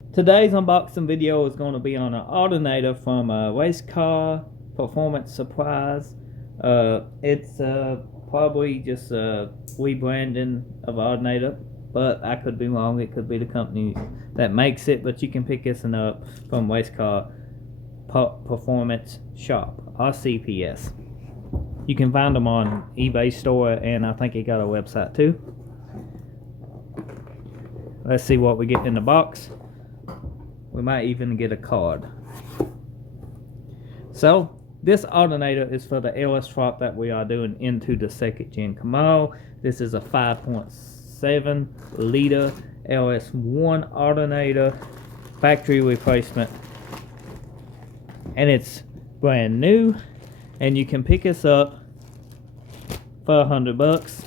Today's unboxing video is going to be on an alternator from Race Car Performance Supplies. It's probably just a rebranding of alternator, but I could be wrong. It could be the company that makes it, but you can pick this one up from Race Car Performance Shop, RCPS. You can find them on eBay store, and I think he got a website too. Let's see what we get in the box. We might even get a card. So this alternator is for the LS swap that we are doing into the second gen Camaro. This is a 5.7 liter LS1 alternator, factory replacement, and it's brand new. And you can pick this up for $100.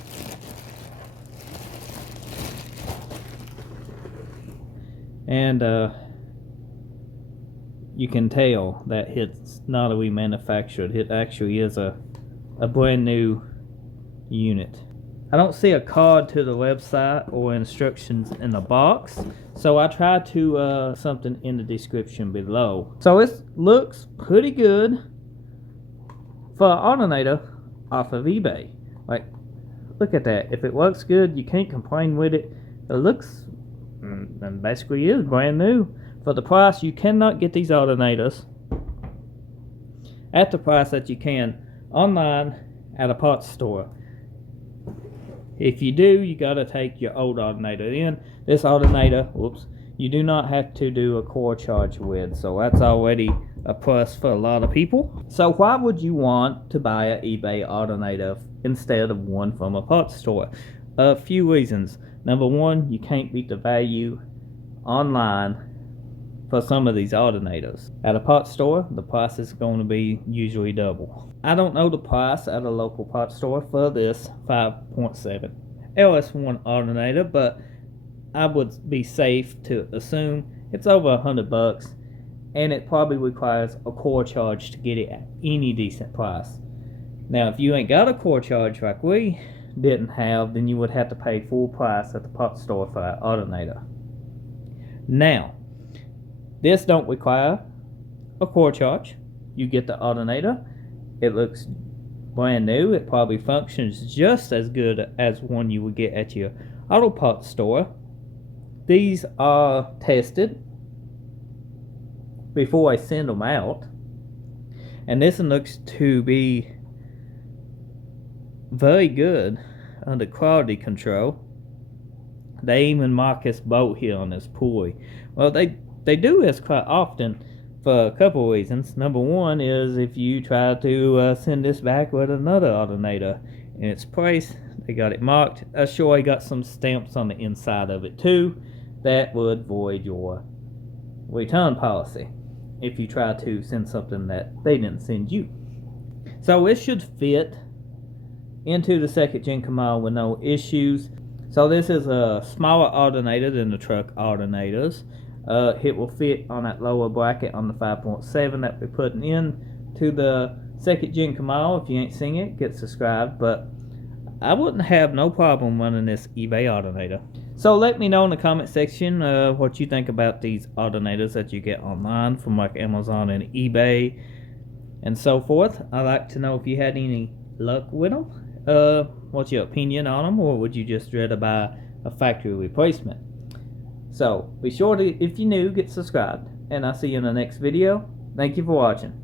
And you can tell that it's not a remanufactured. It actually is a brand new unit. I don't see a card to the website or instructions in the box, so I tried to something in the description below. So it looks pretty good for an alternator off of eBay. Like, look at that. If it looks good, you can't complain with it. It looks and basically is brand new. For the price, you cannot get these alternators at the price that you can online at a parts store. If you do, you got to take your old alternator in. This alternator, whoops, you do not have to do a core charge with, so that's already a plus for a lot of people. So why would you want to buy an eBay alternator instead of one from a parts store? A few reasons. Number one, you can't beat the value online for some of these alternators. At a parts store, the price is going to be usually double. I don't know the price at a local parts store for this 5.7 LS1 alternator, but I would be safe to assume it's over $100, and it probably requires a core charge to get it at any decent price. Now, if you ain't got a core charge like we didn't have, then you would have to pay full price at the parts store for that alternator. Now, this don't require a core charge. You get the alternator. It looks brand new. It probably functions just as good as one you would get at your auto parts store. These are tested before I send them out. And this one looks to be very good under quality control. They even mark this bolt here on this pulley. Well, they do this quite often for a couple reasons. Number one is if you try to send this back with another alternator in its place, they got it marked. I'm sure they got some stamps on the inside of it too that would void your return policy if you try to send something that they didn't send you. So it should fit into the second gen Camaro with no issues. So this is a smaller alternator than the truck alternators. It will fit on that lower bracket on the 5.7 that we're putting in to the second gen Camaro. If you ain't seen it, get subscribed. But I wouldn't have no problem running this eBay alternator. So let me know in the comment section what you think about these alternators that you get online from like Amazon and eBay and so forth. I'd like to know if you had any luck with them. What's your opinion on them, or would you just rather buy a factory replacement? So be sure to, if you're new, get subscribed, and I'll see you in the next video. Thank you for watching.